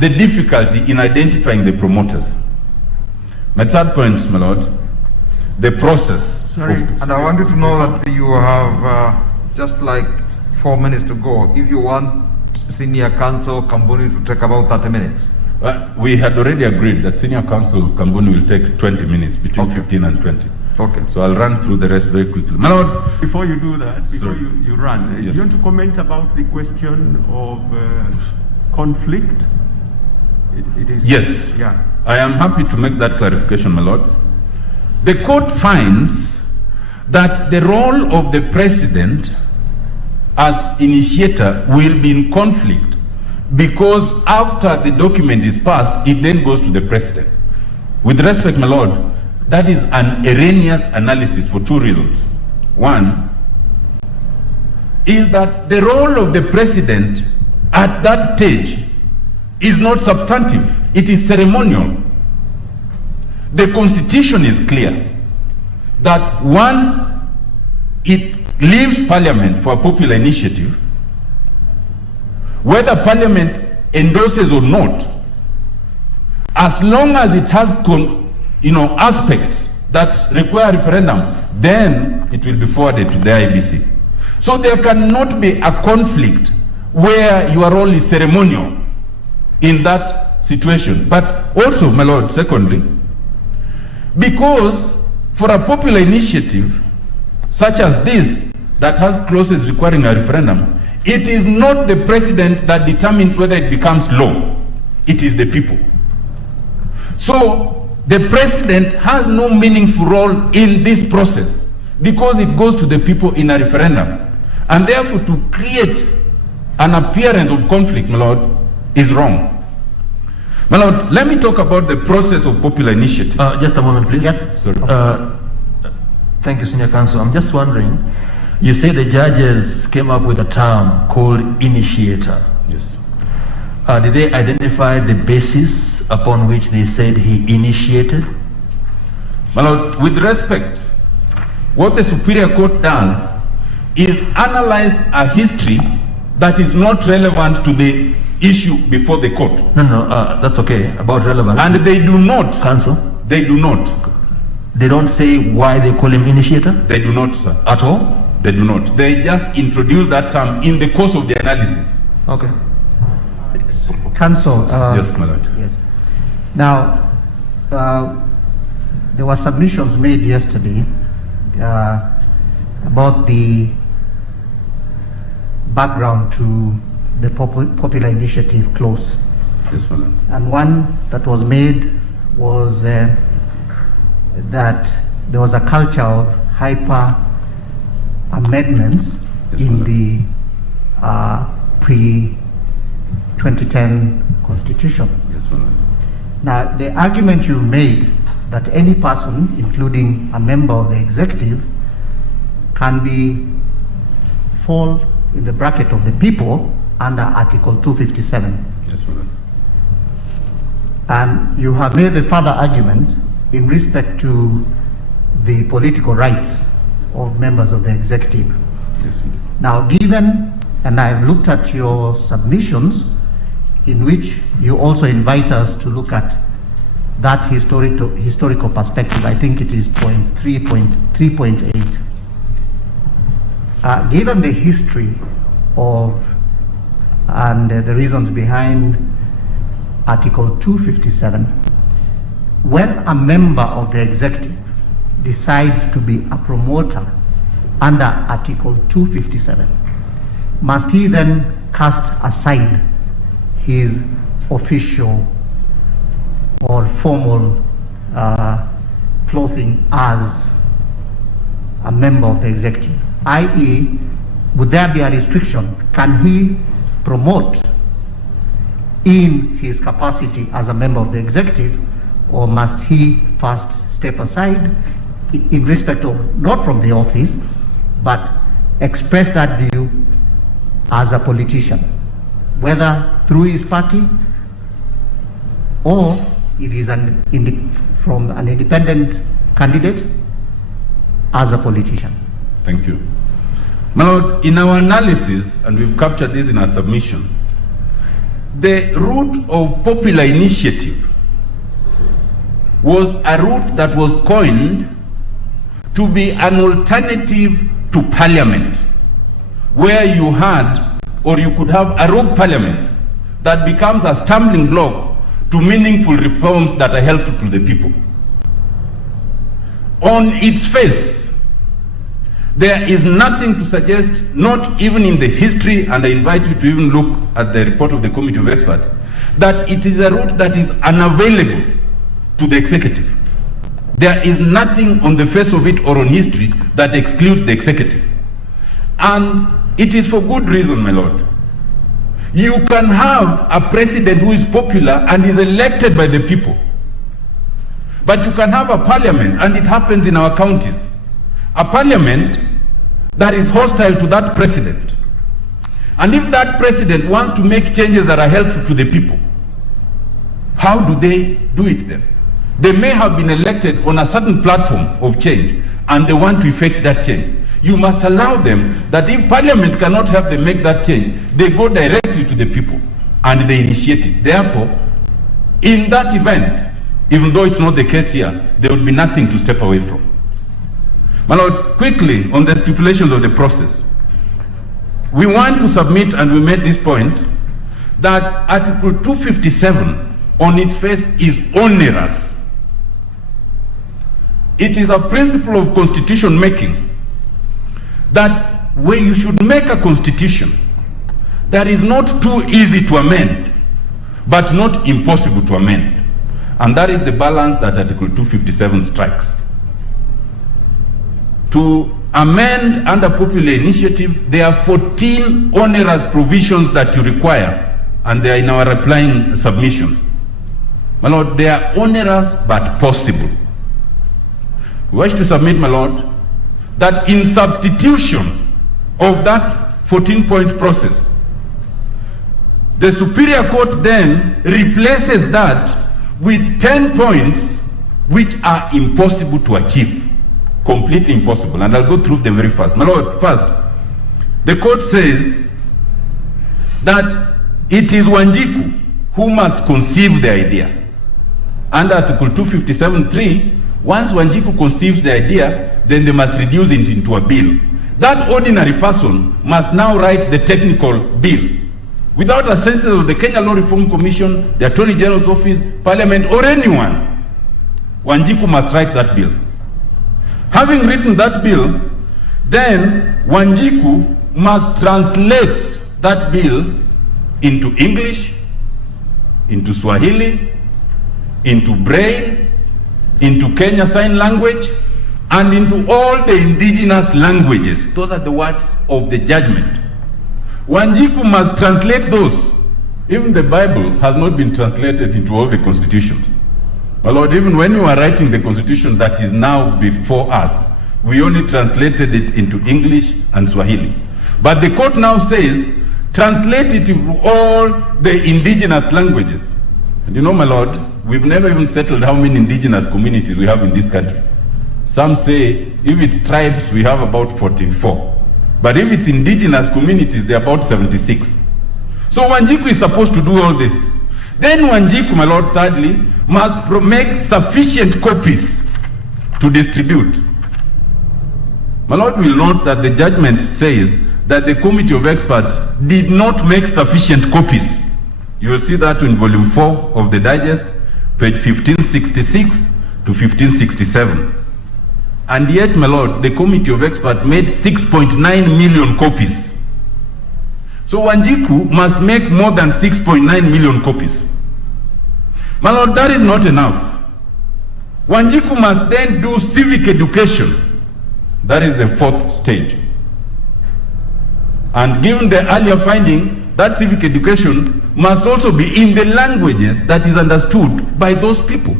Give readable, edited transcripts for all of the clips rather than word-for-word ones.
the difficulty in identifying the promoters. My third point, my lord, the process. Sorry. And I want you to know that you have just like 4 minutes to go. If you want Senior Counsel Kambuni to take about 30 minutes. We had already agreed that Senior Counsel Kambuni will take 20 minutes, between 15 and 20. Okay. So I'll run through the rest very quickly. My lord. Before you do that, before you run, yes. Do you want to comment about the question of conflict? It is. Yes. Yeah. I am happy to make that clarification, my lord. The court finds that the role of the president as initiator will be in conflict because after the document is passed, it then goes to the president. With respect, my lord, that is an erroneous analysis for two reasons. One is that the role of the president at that stage is not substantive, it is ceremonial. The constitution is clear that once it leaves parliament for a popular initiative, whether parliament endorses or not, as long as it has aspects that require referendum, then it will be forwarded to the IBC. So there cannot be a conflict where your role is ceremonial in that situation. But also, my lord, secondly, because for a popular initiative such as this that has clauses requiring a referendum, it is not the president that determines whether it becomes law. It is the people. So the president has no meaningful role in this process because it goes to the people in a referendum. And therefore, to create an appearance of conflict, my lord, is wrong. My lord, let me talk about the process of popular initiative. Just a moment, please. Yes. Sorry. Thank you, Senior Counsel. I'm just wondering, you say the judges came up with a term called initiator. Yes. Did they identify the basis upon which they said he initiated? My lord, with respect, what the Superior Court does is analyze a history that is not relevant to the issue before the court. No, that's okay, about relevance. And they do not. Counsel? They do not. They don't say why they call him initiator? They do not, sir. At all? They do not. They just introduce that term in the course of the analysis. Okay. Counsel. Yes, my lord. Yes. Now, there were submissions made yesterday about the background to the popular initiative clause. Yes, my lord. And one that was made was that there was a culture of hyper amendments in the pre-2010 constitution. Yes, my lord. Now, the argument you made that any person, including a member of the executive, can fall in the bracket of the people under Article 257. Yes, my lord. And you have made the further argument in respect to the political rights of members of the executive. Yes, my lord. Now, given, and I've looked at your submissions, in which you also invite us to look at that historical perspective, I think it is 3.8. Given the history of and the reasons behind Article 257, when a member of the executive decides to be a promoter under Article 257, must he then cast aside his official or formal clothing as a member of the executive? I.e., would there be a restriction? Can he promote in his capacity as a member of the executive, or must he first step aside in respect of, not from the office, but express that view as a politician, whether through his party or it is from an independent candidate as a politician? Thank you. My lord, in our analysis, and we've captured this in our submission, the route of popular initiative was a route that was coined to be an alternative to parliament, where you had, or you could have, a rogue parliament that becomes a stumbling block to meaningful reforms that are helpful to the people. On its face, there is nothing to suggest, not even in the history, and I invite you to even look at the report of the Committee of Experts, that it is a route that is unavailable to the executive. There is nothing on the face of it or on history that excludes the executive. And it is for good reason, my lord. You can have a president who is popular and is elected by the people. But you can have a parliament, and it happens in our counties, a parliament that is hostile to that president. And if that president wants to make changes that are helpful to the people, how do they do it then? They may have been elected on a certain platform of change, and they want to effect that change. You must allow them that if parliament cannot help them make that change, they go directly to the people and they initiate it. Therefore, in that event, even though it's not the case here, there would be nothing to step away from. My lord, quickly on the stipulations of the process, we want to submit, and we made this point, that Article 257 on its face is onerous. It is a principle of constitution making that where you should make a constitution that is not too easy to amend, but not impossible to amend. And that is the balance that Article 257 strikes. To amend under popular initiative, there are 14 onerous provisions that you require, and they are in our replying submissions. My lord, they are onerous but possible. We wish to submit, my lord, that in substitution of that 14-point process, the Superior Court then replaces that with 10 points which are impossible to achieve, completely impossible. And I'll go through them very fast. My lord, first, the court says that it is Wanjiku who must conceive the idea. Under Article 257(3), once Wanjiku conceives the idea, then they must reduce it into a bill. That ordinary person must now write the technical bill. Without assistance of the Kenya Law Reform Commission, the Attorney General's Office, Parliament, or anyone, Wanjiku must write that bill. Having written that bill, then Wanjiku must translate that bill into English, into Swahili, into Braille, into Kenya Sign Language, and into all the indigenous languages. Those are the words of the judgment. Wanjiku must translate those. Even the Bible has not been translated into all the constitutions. My lord, even when we were writing the constitution that is now before us, we only translated it into English and Swahili. But the court now says, translate it into all the indigenous languages. And you know, my lord, we've never even settled how many indigenous communities we have in this country. Some say, if it's tribes, we have about 44. But if it's indigenous communities, they're about 76. So Wanjiku is supposed to do all this. Then Wanjiku, my lord, thirdly, must make sufficient copies to distribute. My lord will note that the judgment says that the Committee of Experts did not make sufficient copies. You will see that in volume 4 of the digest, page 1566 to 1567. And yet, my lord, the Committee of Experts made 6.9 million copies. So Wanjiku must make more than 6.9 million copies. My lord, that is not enough. Wanjiku must then do civic education. That is the fourth stage. And given the earlier finding, that civic education must also be in the languages that is understood by those people.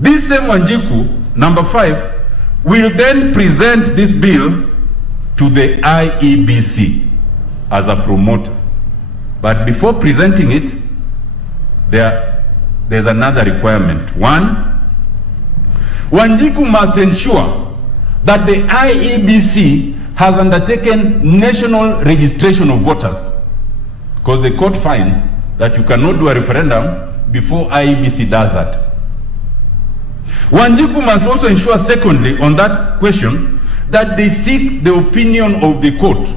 This same Wanjiku, number 5, will then present this bill to the IEBC as a promoter. But before presenting it, there's another requirement. 1, Wanjiku must ensure that the IEBC has undertaken national registration of voters. because the court finds that you cannot do a referendum before IEBC does that. Wanjiku must also ensure, secondly, on that question, that they seek the opinion of the court,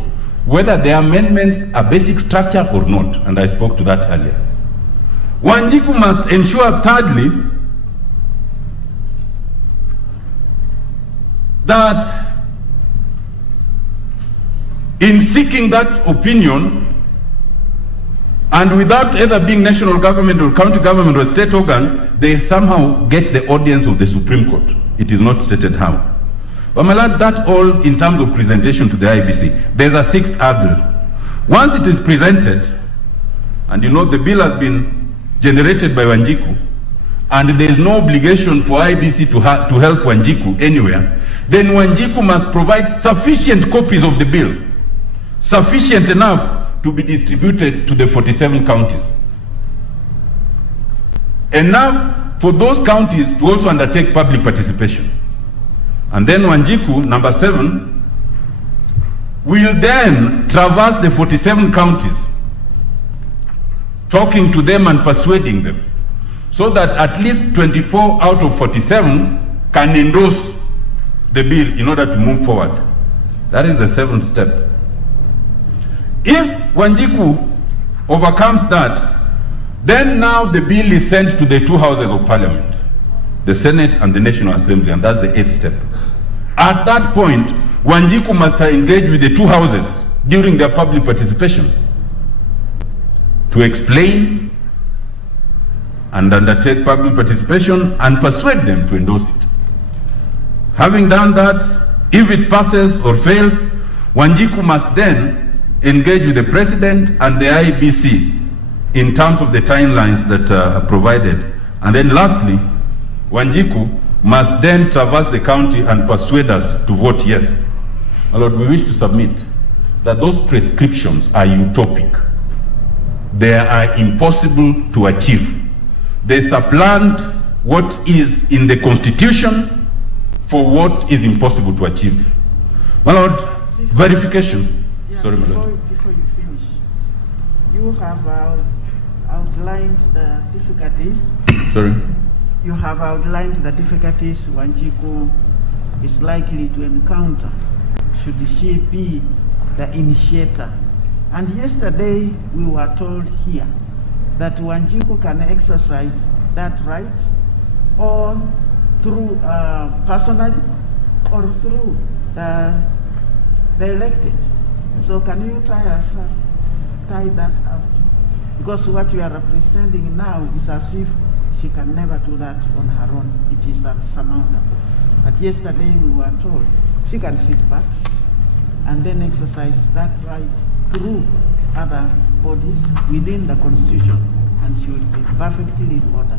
whether the amendments are basic structure or not, and I spoke to that earlier. Wanjiku must ensure, thirdly, that in seeking that opinion, and without either being national government or county government or state organ, they somehow get the audience of the Supreme Court. It is not stated how. But my lord, that all in terms of presentation to the IEBC. There's a sixth hurdle. Once it is presented, and you know the bill has been generated by Wanjiku, and there is no obligation for IEBC to help Wanjiku anywhere, then Wanjiku must provide sufficient copies of the bill, sufficient enough to be distributed to the 47 counties. Enough for those counties to also undertake public participation. And then Wanjiku, number 7, will then traverse the 47 counties, talking to them and persuading them, so that at least 24 out of 47 can endorse the bill in order to move forward. That is the 7th step. If Wanjiku overcomes that, then now the bill is sent to the 2 houses of parliament, the Senate and the National Assembly, and that's the 8th step. At that point, Wanjiku must engage with the 2 houses during their public participation to explain and undertake public participation and persuade them to endorse it. Having done that, if it passes or fails, Wanjiku must then engage with the president and the IEBC in terms of the timelines that are provided. And then lastly, Wanjiku must then traverse the county and persuade us to vote yes. My lord, we wish to submit that those prescriptions are utopic. They are impossible to achieve. They supplant what is in the Constitution for what is impossible to achieve. My lord, verification. Sorry, my lord. Before you finish, you have outlined the difficulties. Sorry? You have outlined the difficulties Wanjiku is likely to encounter should she be the initiator. And yesterday we were told here that Wanjiku can exercise that right or through personally or through the elected. So can you tie that out? Because what you are representing now is as if she can never do that on her own. It is unsurmountable. But yesterday we were told she can sit back and then exercise that right through other bodies within the Constitution, and she will be perfectly in order.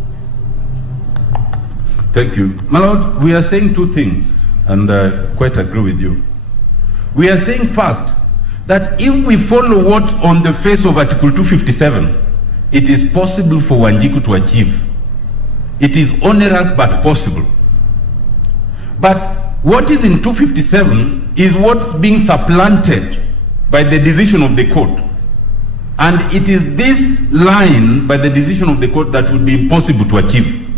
Thank you. My lord, we are saying 2 things, and I quite agree with you. We are saying first, that if we follow what's on the face of Article 257, it is possible for Wanjiku to achieve. It is onerous but possible. But what is in 257 is what's being supplanted by the decision of the court. And it is this line by the decision of the court that would be impossible to achieve.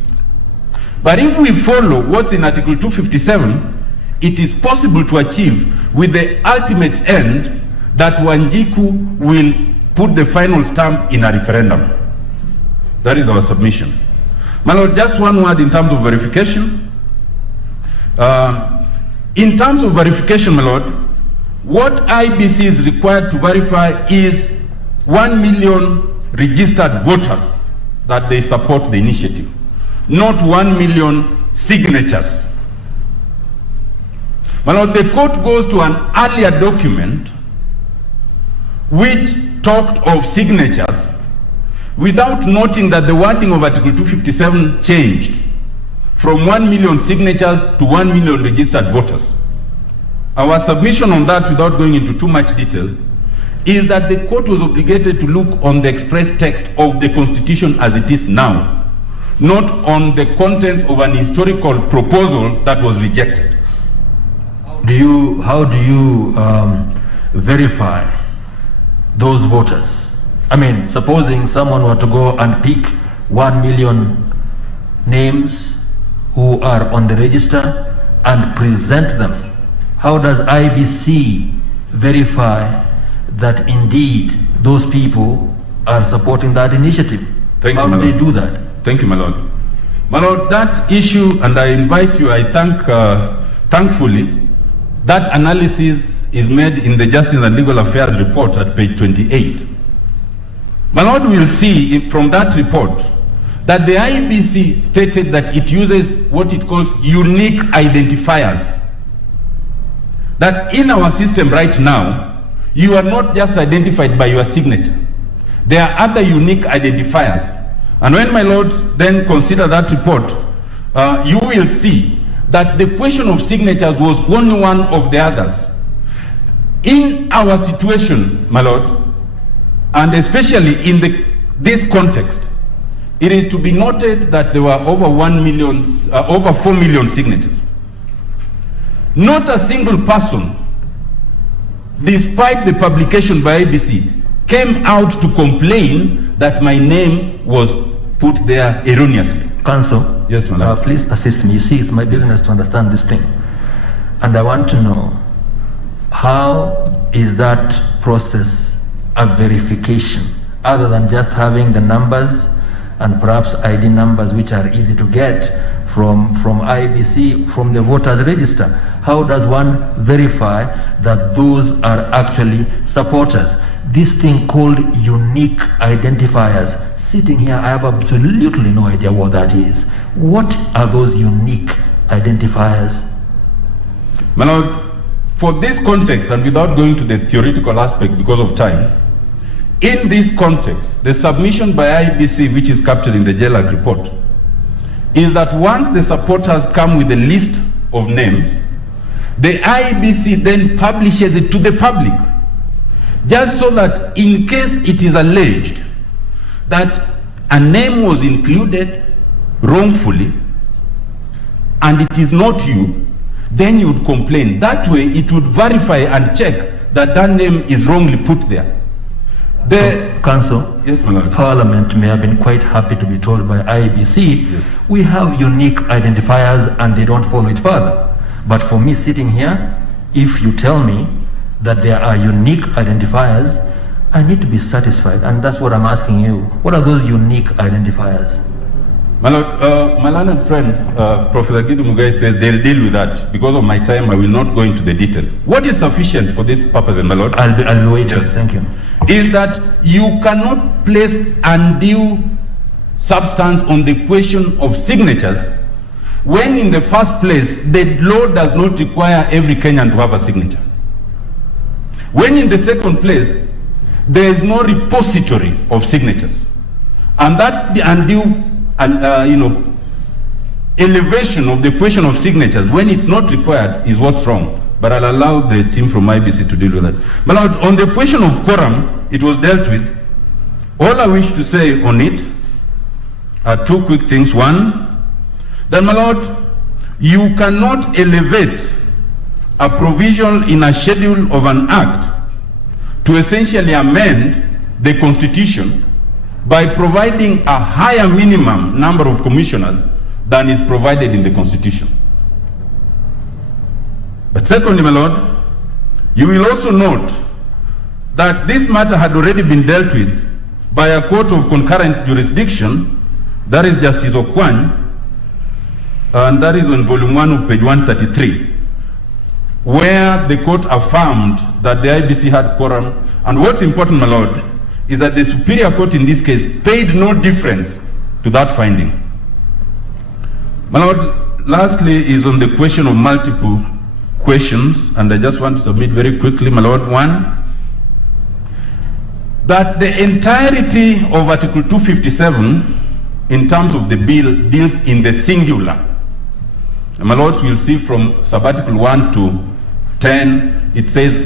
But if we follow what's in Article 257, it is possible to achieve, with the ultimate end that Wanjiku will put the final stamp in a referendum. That is our submission. My lord, just one word in terms of verification. In terms of verification, my lord, what IBC is required to verify is 1 million registered voters that they support the initiative, not 1 million signatures. My lord, the court goes to an earlier document which talked of signatures without noting that the wording of Article 257 changed from 1 million signatures to 1 million registered voters. Our submission on that, without going into too much detail, is that the court was obligated to look on the express text of the Constitution as it is now, not on the contents of an historical proposal that was rejected. How do you verify those voters? I mean, supposing someone were to go and pick 1 million names who are on the register and present them, how does IBC verify that indeed those people are supporting that initiative? How do they do that? Thank you, my lord. My lord, that issue, and I invite you, I thank, thankfully, that analysis is made in the Justice and Legal Affairs report at page 28. My lord, we will see from that report that the IBC stated that it uses what it calls unique identifiers. That in our system right now, you are not just identified by your signature. There are other unique identifiers. And when my lord then consider that report, you will see that the question of signatures was only one of the others. In our situation, my lord, and especially in this context, it is to be noted that there were over 4 million signatures. Not a single person, despite the publication by ABC, came out to complain that my name was put there erroneously. Counsel, yes, my lord. Please assist me. You see, it's my business to understand this thing. And I want to know, how is that process a verification, other than just having the numbers and perhaps ID numbers which are easy to get from IBC, from the voters register? How does one verify that those are actually supporters? This thing called unique identifiers, sitting here, I have absolutely no idea what that is. What are those unique identifiers? My lord, for this context, and without going to the theoretical aspect because of time, in this context, the submission by IBC, which is captured in the JLAC report, is that once the supporters come with a list of names, the IBC then publishes it to the public, just so that in case it is alleged that a name was included wrongfully and it is not you, then you would complain. That way it would verify and check that that name is wrongly put there. The Counsel, yes, my lord. Parliament may have been quite happy to be told by IBC, yes, we have unique identifiers and they don't follow it further. But for me sitting here, if you tell me that there are unique identifiers, I need to be satisfied, and that's what I'm asking you. What are those unique identifiers? My lord, my learned friend, Professor Gidu Mugai, says they'll deal with that. Because of my time, I will not go into the detail. What is sufficient for this purpose, my lord? I'll be waiting. Yes. Thank you. Is that you cannot place undue substance on the question of signatures when in the first place the law does not require every Kenyan to have a signature. When in the second place there is no repository of signatures, and that the undue elevation of the question of signatures when it's not required is what's wrong. But I'll allow the team from IBC to deal with that. But on the question of quorum, it was dealt with. All I wish to say on it are two quick things. One, that my lord, you cannot elevate a provision in a schedule of an act to essentially amend the constitution by providing a higher minimum number of commissioners than is provided in the constitution. But secondly, my lord, you will also note that this matter had already been dealt with by a court of concurrent jurisdiction, that is Justice Okwan, and that is on volume 1 of page 133, where the court affirmed that the IBC had quorum. And what's important, my lord, is that the Superior Court in this case paid no difference to that finding. My lord, lastly is on the question of multiple questions, and I just want to submit very quickly, my lord. One, that the entirety of Article 257 in terms of the bill deals in the singular. And my lords will see from subarticle 1 to 10, it says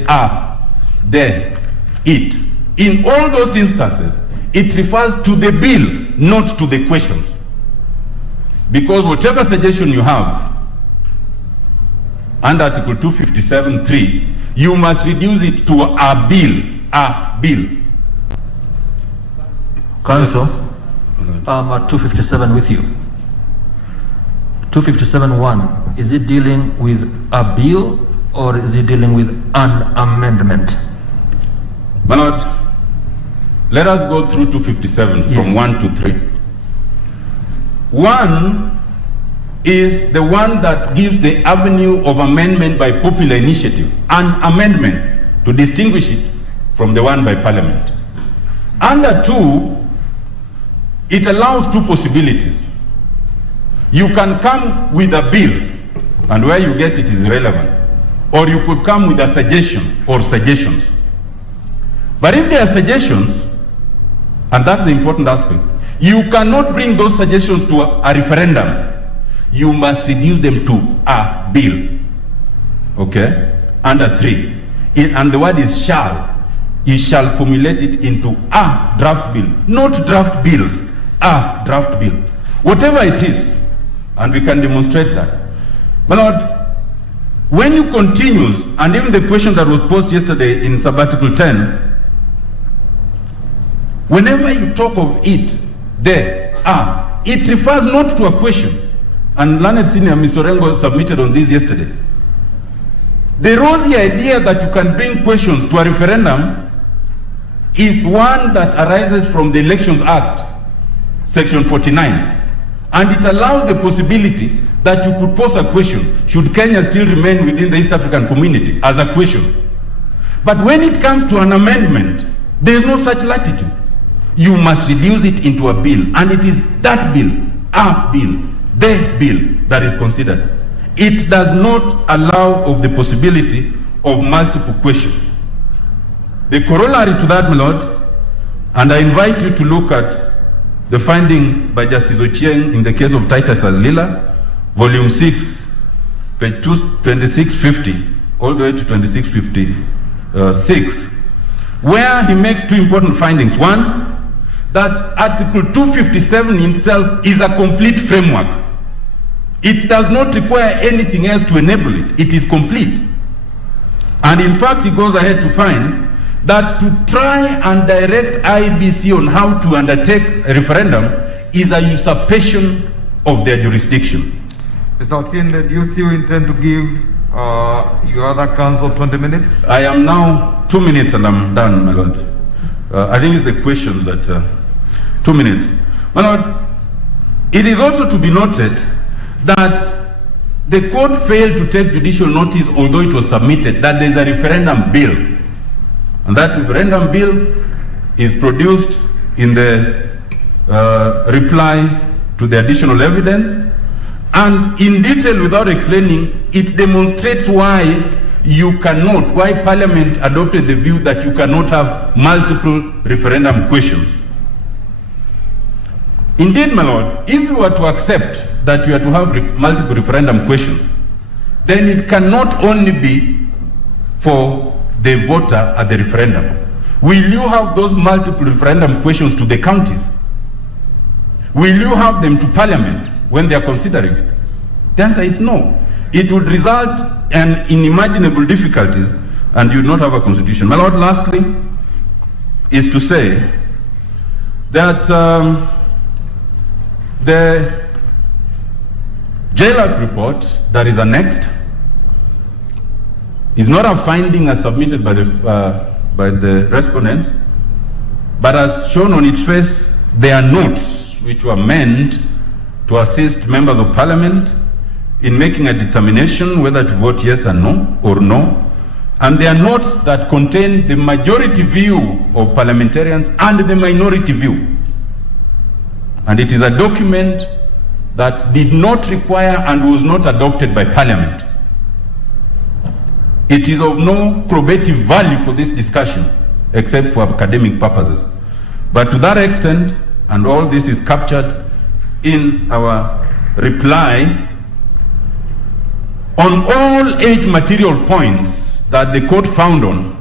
there, it. In all those instances, it refers to the bill, not to the questions. Because whatever suggestion you have under Article 257(3), you must reduce it to a bill, Council, I'm at 257 with you. 257.1, is it dealing with a bill or is it dealing with an amendment? My Lord, let us go through 257 from Yes. 1 to 3. 1 is the one that gives the avenue of amendment by popular initiative, an amendment to distinguish it from the one by parliament. Under 2, it allows 2 possibilities. You can come with a bill, and where you get it is relevant, or you could come with a suggestion or suggestions. But if there are suggestions, and that's the important aspect, you cannot bring those suggestions to a referendum. You must reduce them to a bill. Okay? Under 3. And the word is shall. You shall formulate it into a draft bill. Not draft bills, a draft bill. Whatever it is, and we can demonstrate that. My Lord, when you continue, and even the question that was posed yesterday in Sabbatical 10, whenever you talk of it, there, it refers not to a question. And Learned Senior Mr. Orengo submitted on this yesterday. The rosy idea that you can bring questions to a referendum is one that arises from the Elections Act, Section 49. And it allows the possibility that you could pose a question, should Kenya still remain within the East African community, as a question. But when it comes to an amendment, there is no such latitude. You must reduce it into a bill, and it is that bill, a bill, the bill that is considered. It does not allow of the possibility of multiple questions. The corollary to that, my Lord, and I invite you to look at the finding by Justice Otiende in the case of Titus Azlila, Volume 6, page 2650, all the way to 2656, where he makes 2 important findings. One, that Article 257 itself is a complete framework. It does not require anything else to enable it. It is complete. And in fact, he goes ahead to find that to try and direct IBC on how to undertake a referendum is a usurpation of their jurisdiction. Mr. Otiende, do you still intend to give your other counsel 20 minutes? I am now 2 minutes and I'm done, my Lord. I think it's the questions that 2 minutes. My Lord, it is also to be noted that the court failed to take judicial notice, although it was submitted, that there is a referendum bill. And that referendum bill is produced in the reply to the additional evidence. And in detail, without explaining, it demonstrates why you cannot, why Parliament adopted the view that you cannot have multiple referendum questions. Indeed, my Lord, if you were to accept that you are to have multiple referendum questions, then it cannot only be for the voter at the referendum. Will you have those multiple referendum questions to the counties? Will you have them to Parliament when they are considering it? The answer is no. It would result in unimaginable difficulties and you would not have a constitution. My Lord, lastly, is to say that the JLAC report that is annexed is not a finding as submitted by the respondents, but as shown on its face, they are notes which were meant to assist members of Parliament in making a determination whether to vote yes or no, and they are notes that contain the majority view of parliamentarians and the minority view. And it is a document that did not require and was not adopted by Parliament. It is of no probative value for this discussion, except for academic purposes. But to that extent, and all this is captured in our reply, on all 8 material points that the court found on,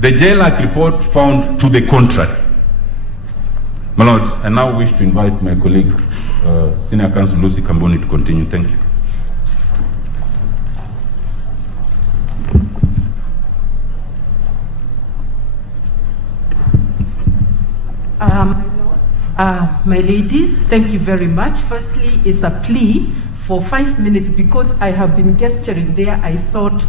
the JLAC report found to the contrary. My Lord, I now wish to invite my colleague, Senior Counsel Lucy Kamboni, to continue. Thank you. My ladies, thank you very much. Firstly, it's a plea for 5 minutes because I have been gesturing there. I thought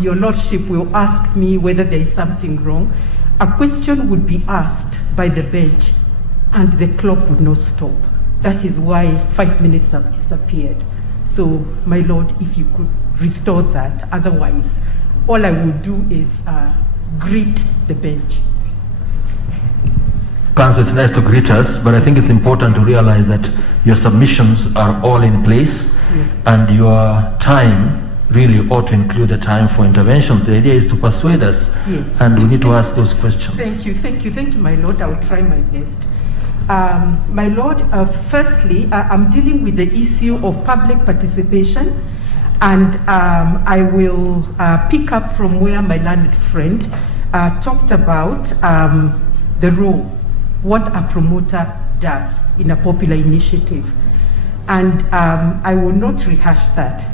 your lordship will ask me whether there is something wrong. A question would be asked by the bench and the clock would not stop. That is why 5 minutes have disappeared. So, my lord, if you could restore that. Otherwise, all I will do is greet the bench. Council, it's nice to greet us, but I think it's important to realize that your submissions are all in place, yes, and your time really ought to include a time for intervention. The idea is to persuade us, yes, and we need to ask those questions. Thank you, my lord. I will try my best. My lord, firstly, I'm dealing with the issue of public participation, and I will pick up from where my learned friend talked about the role, what a promoter does in a popular initiative. And I will not rehash that.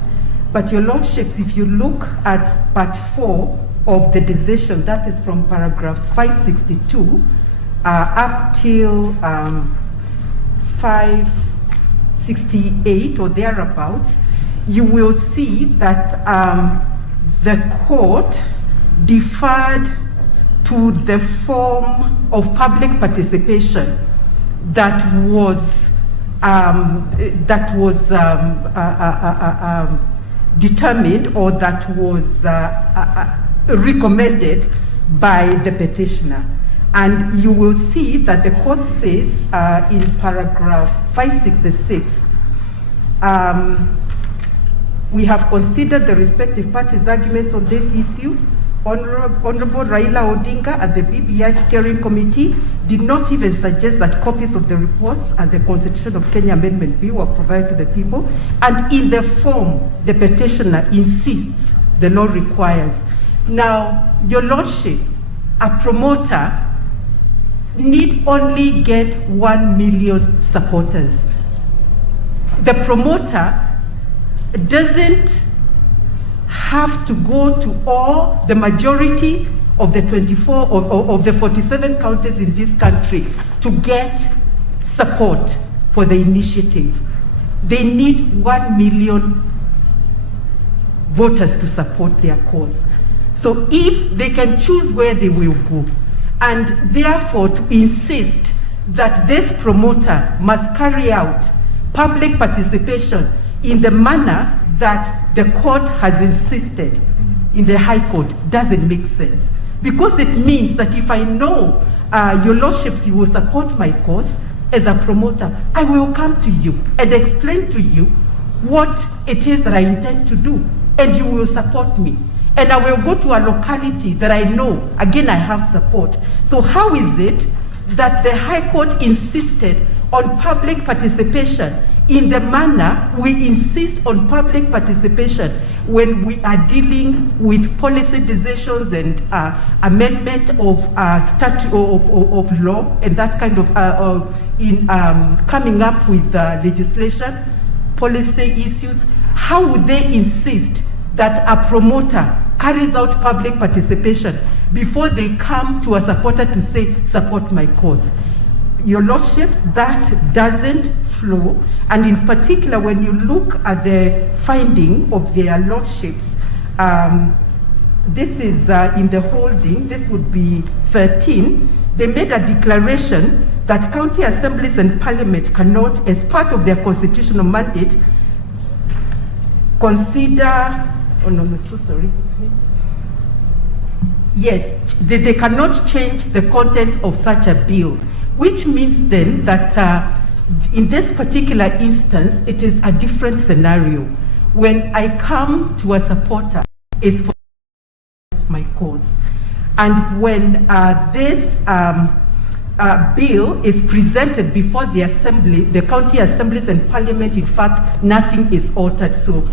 But your lordships, if you look at part 4 of the decision, that is from paragraphs 562 up till 568 or thereabouts, you will see that the court deferred to the form of public participation that was determined or that was recommended by the petitioner. And you will see that the court says in paragraph 566, we have considered the respective parties' arguments on this issue. Honorable Raila Odinga and the BBI Steering Committee did not even suggest that copies of the reports and the Constitution of Kenya Amendment Bill were provided to the people, and in the form the petitioner insists the law requires. Now, your lordship, a promoter need only get 1 million supporters. The promoter doesn't have to go to all the majority of the 24 of the 47 counties in this country to get support for the initiative. They need 1 million voters to support their cause. So if they can choose where they will go, and therefore to insist that this promoter must carry out public participation in the manner that the court has insisted in the High Court doesn't make sense. Because it means that if I know your lordships, you will support my cause as a promoter, I will come to you and explain to you what it is that I intend to do, and you will support me. And I will go to a locality that I know, again, I have support. So how is it that the High Court insisted on public participation in the manner we insist on public participation when we are dealing with policy decisions and amendment of statute of law and that kind of in coming up with legislation, policy issues? How would they insist that a promoter carries out public participation before they come to a supporter to say, support my cause? Your lordships, that doesn't flow. And in particular, when you look at the finding of their lordships, this is in the holding, this would be 13, they made a declaration that county assemblies and parliament cannot, as part of their constitutional mandate, consider, oh no, so sorry, yes, they cannot change the contents of such a bill, which means then that in this particular instance, it is a different scenario. When I come to a supporter, it's for my cause. And when this bill is presented before the assembly, the county assemblies and parliament, in fact, nothing is altered. So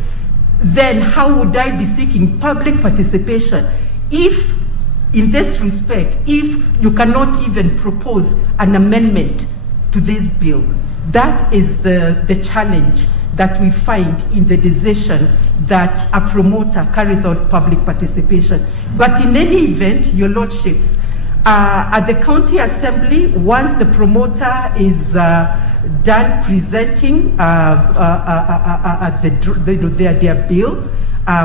then how would I be seeking public participation if, in this respect, if you cannot even propose an amendment to this bill? That is the challenge that we find in the decision that a promoter carries out public participation. But in any event, your lordships, At the county assembly, once the promoter is done presenting their bill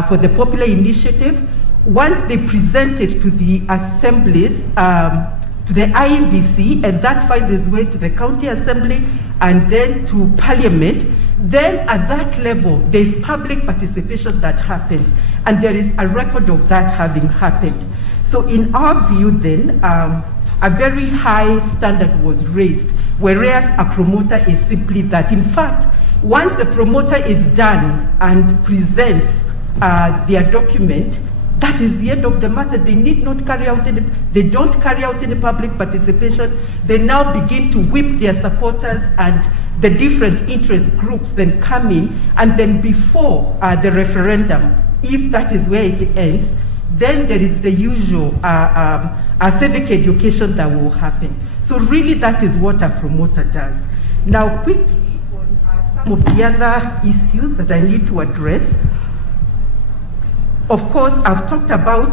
for the popular initiative, once they present it to the assemblies, to the IEBC, and that finds its way to the county assembly and then to parliament, then at that level, there's public participation that happens, and there is a record of that having happened. So in our view then, a very high standard was raised, whereas a promoter is simply that. In fact, once the promoter is done and presents their document, that is the end of the matter. They need not carry out any, they don't carry out any public participation. They now begin to whip their supporters, and the different interest groups then come in, and then before the referendum, if that is where it ends, then there is the usual civic education that will happen. So really that is what a promoter does. Now quickly on some of the other issues that I need to address. Of course, I've talked about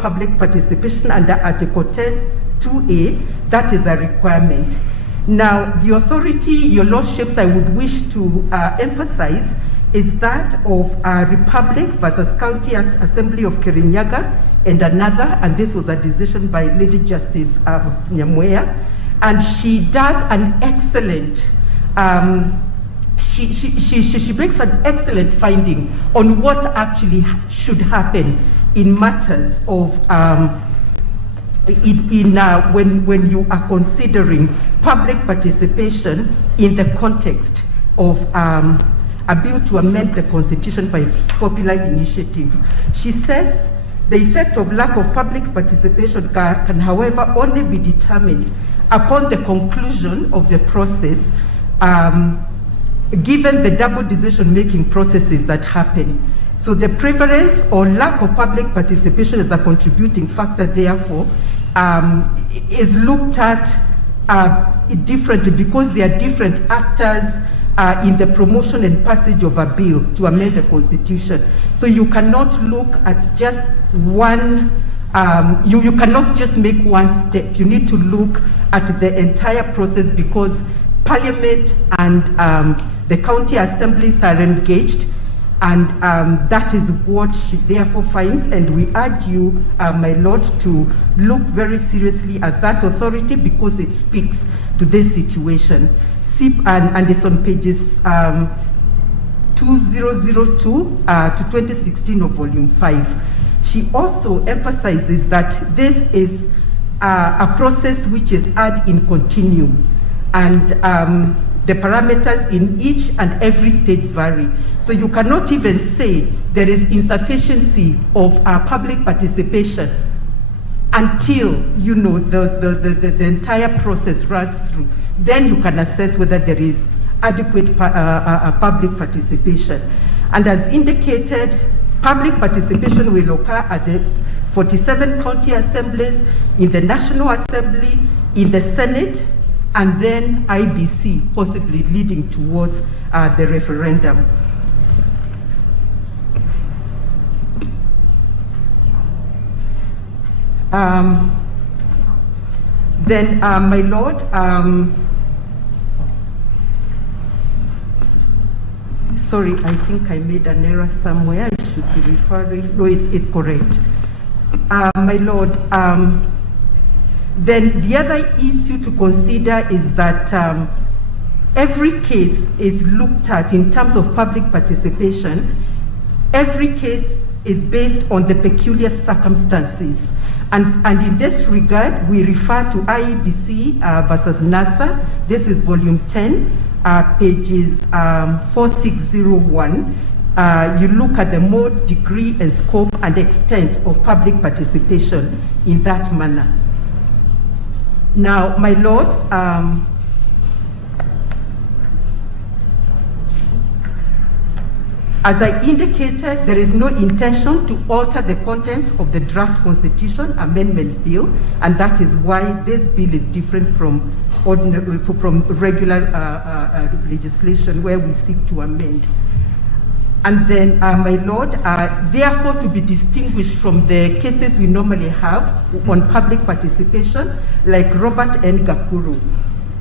public participation under Article 10(2)(a). That is a requirement. Now, the authority, your lordships, I would wish to emphasize is that of Republic versus County Assembly of Kirinyaga and another, and this was a decision by Lady Justice Nyamweya, and she does an excellent she makes an excellent finding on what actually should happen in matters of when you are considering public participation in the context of a bill to amend the Constitution by popular initiative. She says the effect of lack of public participation can however only be determined upon the conclusion of the process, given the double decision-making processes that happen. So the prevalence or lack of public participation as a contributing factor, therefore, is looked at differently because there are different actors in the promotion and passage of a bill to amend the Constitution. So you cannot look at just one, you cannot just make one step. You need to look at the entire process because Parliament and the county assemblies are engaged, and that is what she therefore finds, and we urge you, my Lord, to look very seriously at that authority because it speaks to this situation. And it's on pages 2002 to 2016 of volume 5. She also emphasizes that this is a process which is ad in continuum, and the parameters in each and every state vary. So you cannot even say there is insufficiency of public participation until you know the entire process runs through. Then you can assess whether there is adequate public participation. And as indicated, public participation will occur at the 47 county assemblies, in the National Assembly, in the Senate, and then IBC, possibly leading towards the referendum. Then, my Lord, sorry, I think I made an error somewhere. I should be referring, no, it's correct. My Lord, then the other issue to consider is that every case is looked at in terms of public participation. Every case is based on the peculiar circumstances. And in this regard, we refer to IEBC versus NASA. This is volume 10, pages 4601. You look at the mode, degree, and scope and extent of public participation in that manner. Now, my Lords, as I indicated, there is no intention to alter the contents of the draft Constitution Amendment Bill, and that is why this bill is different from regular legislation where we seek to amend. And then, my Lord, therefore to be distinguished from the cases we normally have on public participation, like Robert N. Gakuru.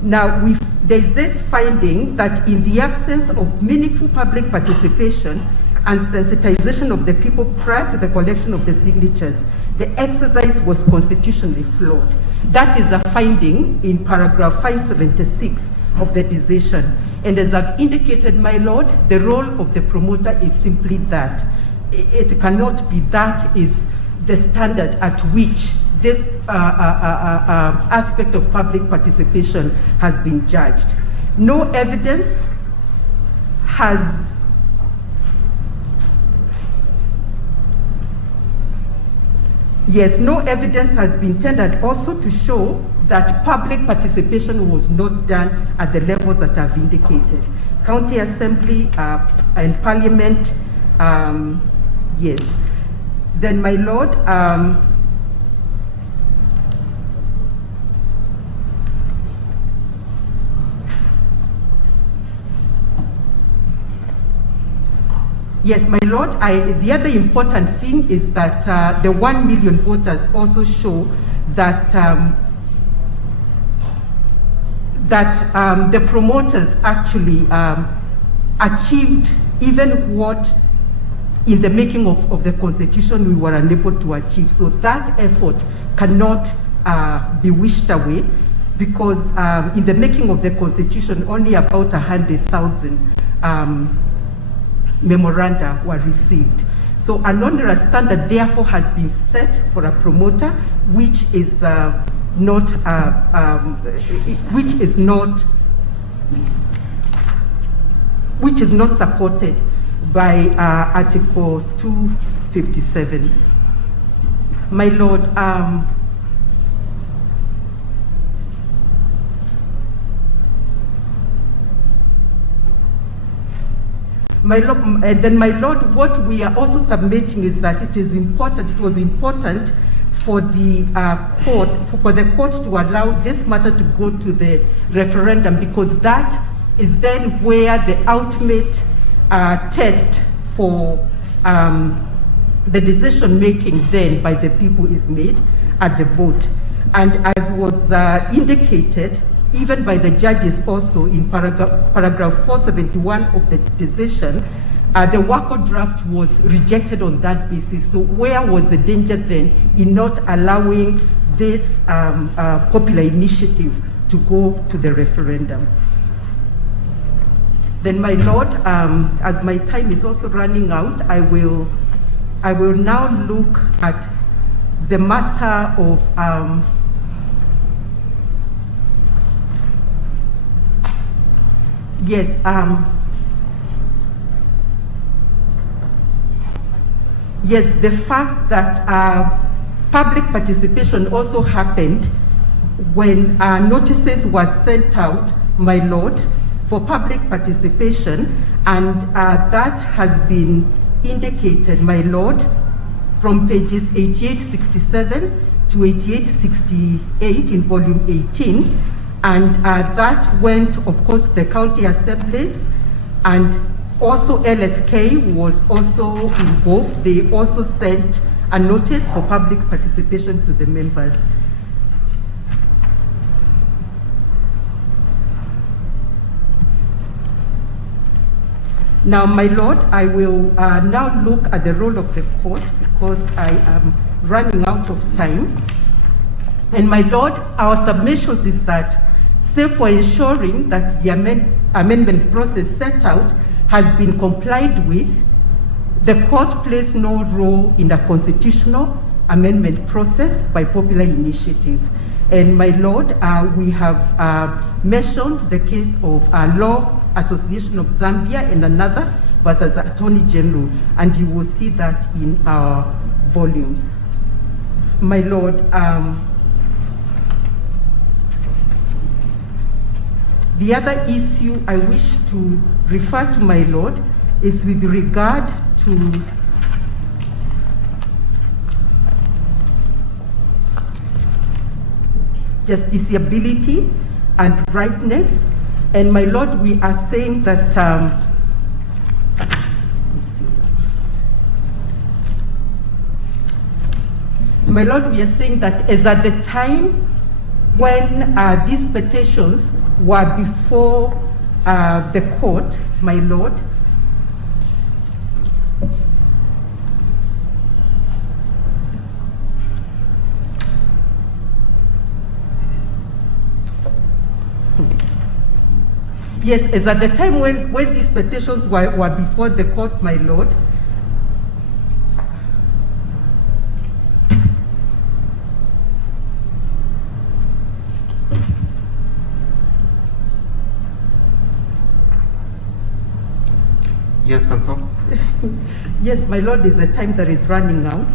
Now, there's this finding that in the absence of meaningful public participation and sensitization of the people prior to the collection of the signatures, the exercise was constitutionally flawed. That is a finding in paragraph 576 of the decision. And as I've indicated, my Lord, the role of the promoter is simply that. It cannot be that is the standard at which this aspect of public participation has been judged. No evidence has been tendered also to show that public participation was not done at the levels that I've indicated. County Assembly and Parliament, yes. Then, my Lord, yes, my Lord, the other important thing is that the 1 million voters also show that the promoters actually achieved even what in the making of the Constitution we were unable to achieve. So that effort cannot be wished away, because in the making of the Constitution only about 100,000 memoranda were received. So an onerous standard therefore has been set for a promoter, which is not supported by Article 257. My Lord, my Lord, what we are also submitting is that it was important for the court to allow this matter to go to the referendum, because that is then where the ultimate test for the decision making then by the people is made at the vote. And as was indicated, even by the judges also in paragraph 471 of the decision, the WACO draft was rejected on that basis. So where was the danger then in not allowing this popular initiative to go to the referendum? Then, my Lord, as my time is also running out, I will now look at the matter of yes, the fact that public participation also happened when notices were sent out, my Lord, for public participation, and that has been indicated, my Lord, from pages 8867 to 8868 in volume 18, and that went, of course, to the county assemblies, and also LSK was also involved. They also sent a notice for public participation to the members. Now, my Lord, I will now look at the role of the court, because I am running out of time. And my Lord, our submissions is that, save for ensuring that the amendment process set out has been complied with, the court plays no role in the constitutional amendment process by popular initiative. And my Lord, we have mentioned the case of Law Association of Zambia and another versus Attorney General, and you will see that in our volumes. My Lord, the other issue I wish to refer to, my Lord, is with regard to justiciability and rightness. And my Lord, we are saying that, let's see. my Lord, we are saying that as at the time when these petitions were before the court, my Lord, yes, as at the time when these petitions were before the court, my Lord, Yes, Counsel. yes, my Lord, is the time that is running out.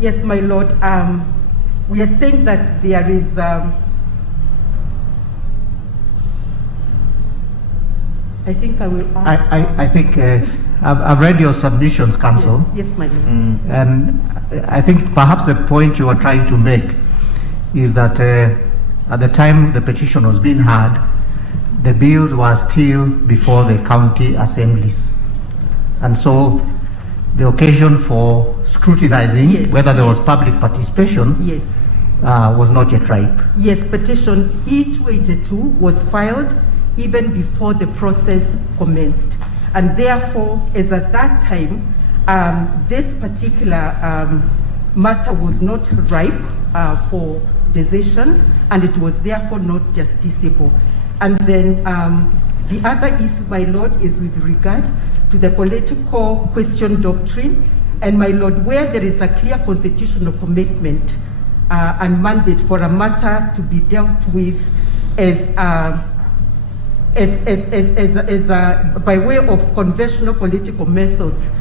Yes, my Lord, we are saying that there is I think I will ask. I think I've read your submissions, Counsel. Yes, yes, my Lord. And I think perhaps the point you are trying to make is that at the time the petition was being heard, the bills were still before the county assemblies. And so the occasion for scrutinizing Yes, whether there was yes. public participation Yes. was not yet ripe. Yes, petition E282 was filed even before the process commenced. And therefore, as at that time, this particular matter was not ripe for decision, and it was therefore not justiciable. And then the other issue, my Lord, is with regard to the political question doctrine. And my Lord, where there is a clear constitutional commitment and mandate for a matter to be dealt with by way of conventional political methods,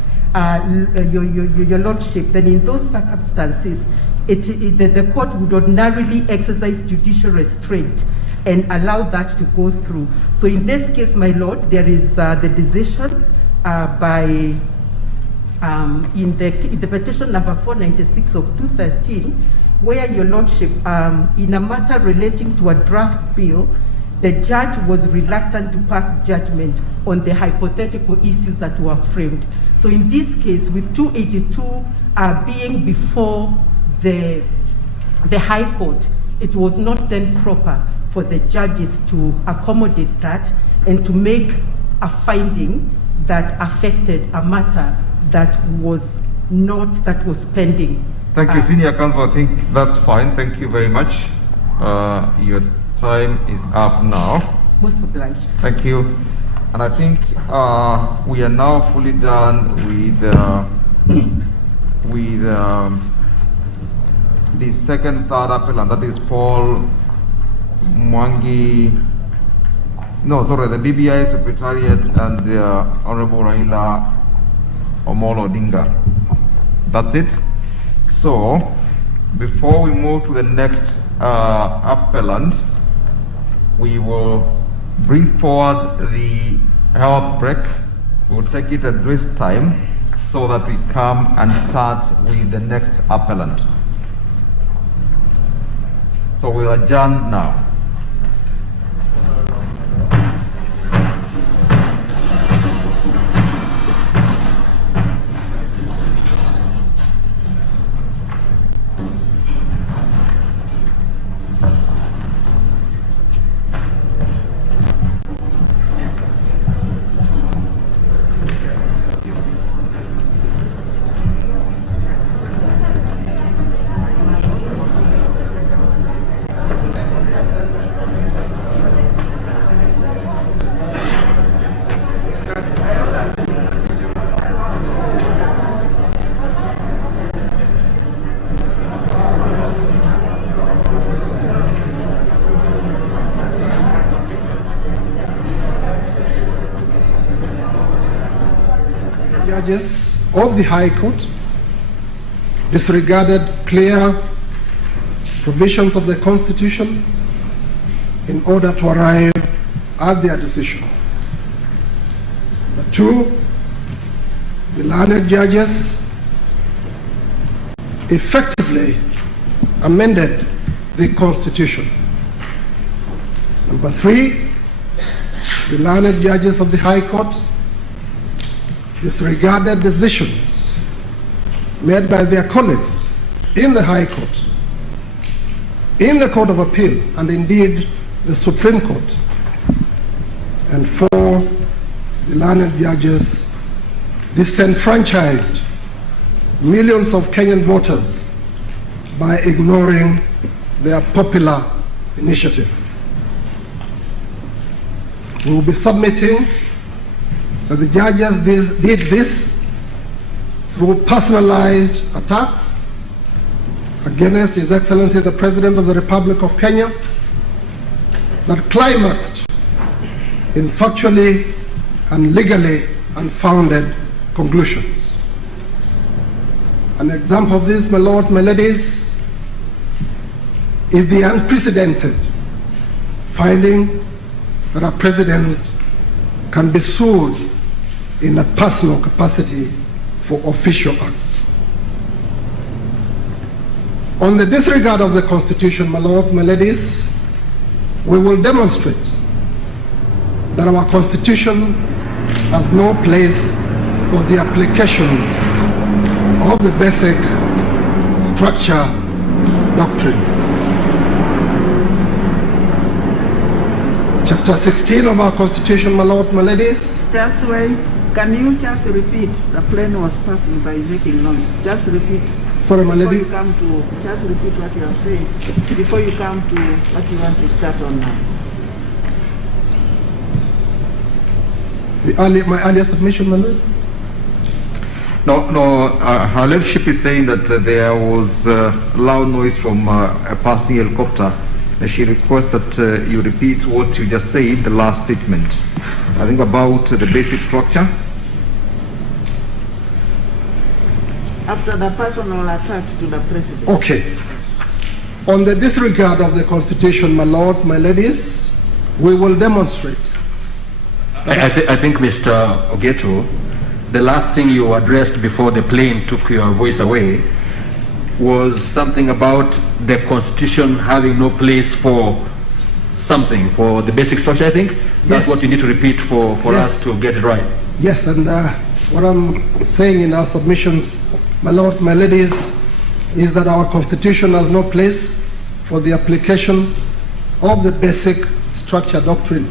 your Lordship, then in those circumstances, the court would ordinarily exercise judicial restraint and allow that to go through. So in this case, my Lord, there is the decision in the petition number 496 of 2013, where your Lordship, in a matter relating to a draft bill, the judge was reluctant to pass judgment on the hypothetical issues that were framed. So in this case, with 282 being before the High Court, it was not then proper for the judges to accommodate that and to make a finding that affected a matter that was pending. Thank you, Senior Counsel. I think that's fine. Thank you very much. Your time is up now. Most obliged. Thank you. And I think we are now fully done with the second, third appeal, and that is Paul Mwangi. No, sorry, the BBI Secretariat and the Honorable Raila Amolo Odinga. That's it. So, before we move to the next appellant, we will bring forward the health break. We'll take it at this time so that we come and start with the next appellant. So we'll adjourn now. Judges of the High Court disregarded clear provisions of the Constitution in order to arrive at their decision. Number two, the learned judges effectively amended the Constitution. Number three, the learned judges of the High Court disregarded decisions made by their colleagues in the High Court, in the Court of Appeal, and indeed the Supreme Court, and 4, the learned judges disenfranchised millions of Kenyan voters by ignoring their popular initiative. We will be submitting that the judges did this through personalized attacks against His Excellency the President of the Republic of Kenya that climaxed in factually and legally unfounded conclusions. An example of this, my lords, my ladies, is the unprecedented finding that a president can be sued in a personal capacity for official acts. On the disregard of the Constitution, my lords, my ladies, we will demonstrate that our Constitution has no place for the application of the basic structure doctrine. Chapter 16 of our Constitution, my lords, my ladies. Just wait. Can you just repeat? The plane was passing by making noise. Just repeat. Sorry, my lady. Before you come to, just repeat what you are saying before you come to what you want to start on now. My earlier submission, my lord? No, her ladyship is saying that there was loud noise from a passing helicopter. She requests that you repeat what you just said, the last statement. I think about the basic structure. After the personal attacks to the president. Okay. On the disregard of the Constitution, my lords, my ladies, we will demonstrate. I think, Mr. Ogeto, the last thing you addressed before the plane took your voice away was something about the Constitution having no place for something, for the basic structure, I think. That's what you need to repeat for us to get it right. Yes, and what I'm saying in our submissions, my lords, my ladies, is that our Constitution has no place for the application of the basic structure doctrine.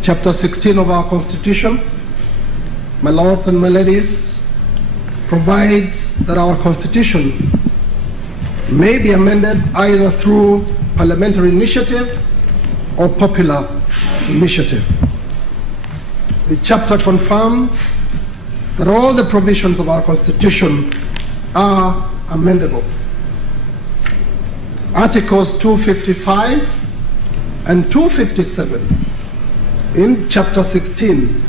Chapter 16 of our Constitution, my lords and my ladies, provides that our Constitution may be amended either through parliamentary initiative or popular initiative. The chapter confirms that all the provisions of our Constitution are amendable. Articles 255 and 257 in chapter 16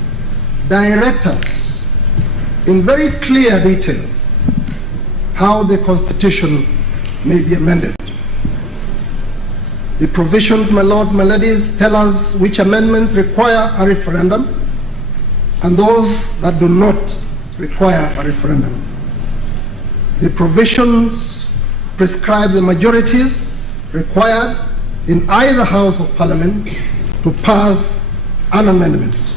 direct us in very clear detail how the Constitution may be amended. The provisions, my lords, my ladies, tell us which amendments require a referendum and those that do not require a referendum. The provisions prescribe the majorities required in either House of Parliament to pass an amendment.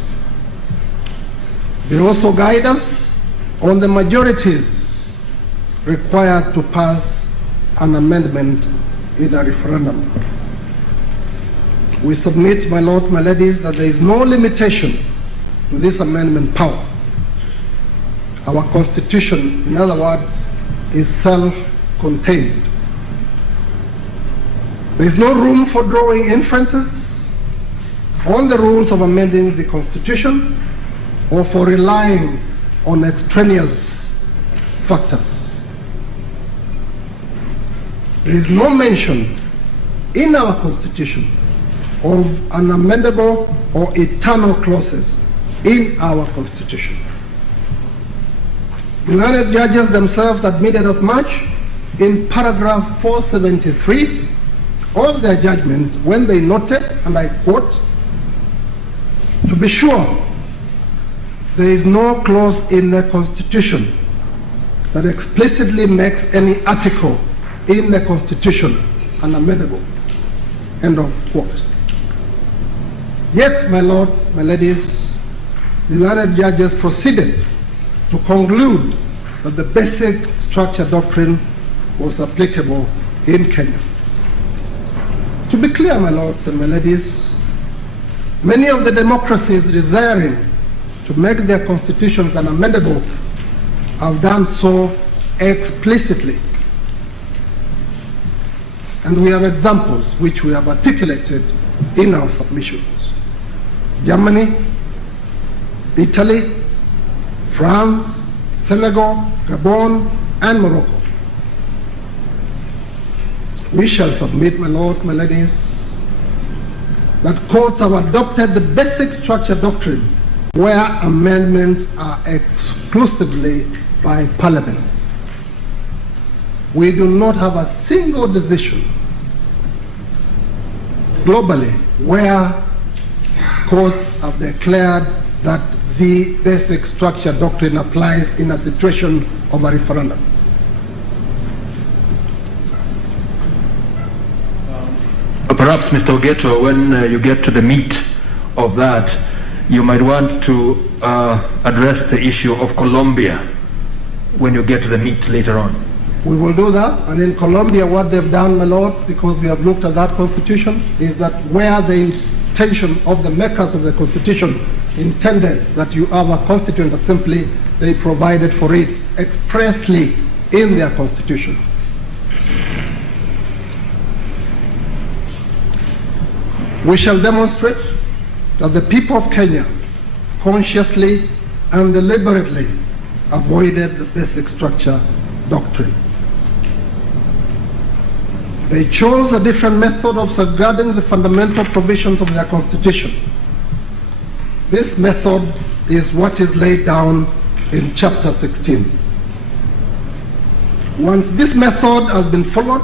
They also guide us on the majorities required to pass an amendment in a referendum. We submit, my lords, my ladies, that there is no limitation to this amendment power. Our Constitution, in other words, is self-contained. There is no room for drawing inferences on the rules of amending the Constitution or for relying on extraneous factors. There is no mention in our Constitution of unamendable or eternal clauses in our Constitution. The learned judges themselves admitted as much in paragraph 473 of their judgment when they noted, and I quote, "To be sure, there is no clause in the Constitution that explicitly makes any article in the Constitution unamendable." End of quote. Yet, my lords, my ladies, the learned judges proceeded to conclude that the basic structure doctrine was applicable in Kenya. To be clear, my lords and my ladies, many of the democracies desiring to make their constitutions unamendable have done so explicitly. And we have examples which we have articulated in our submissions. Germany, Italy, France, Senegal, Gabon, and Morocco. We shall submit, my lords, my ladies, that courts have adopted the basic structure doctrine where amendments are exclusively by Parliament. We do not have a single decision globally where courts have declared that the basic structure doctrine applies in a situation of a referendum. Perhaps, Mr. Ogeto, when you get to the meat of that, you might want to address the issue of Colombia when you get to the meat later on. We will do that, and in Colombia what they've done, my lords, because we have looked at that constitution, is that where the intention of the makers of the constitution intended that you have a constituent assembly, they provided for it expressly in their constitution. We shall demonstrate that the people of Kenya consciously and deliberately avoided the basic structure doctrine. They chose a different method of safeguarding the fundamental provisions of their constitution. This method is what is laid down in chapter 16. Once this method has been followed,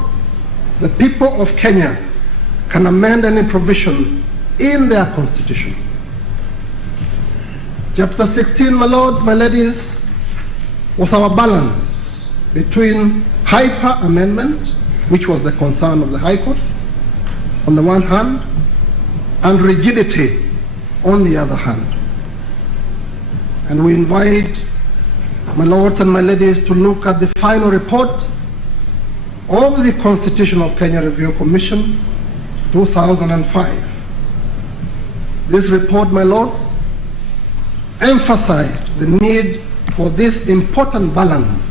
the people of Kenya can amend any provision in their constitution. Chapter 16, my lords, my ladies, was our balance between hyper amendment, which was the concern of the High Court, on the one hand, and rigidity on the other hand. And we invite my lords and my ladies to look at the final report of the Constitution of Kenya Review Commission, 2005. This report, my lords, emphasized the need for this important balance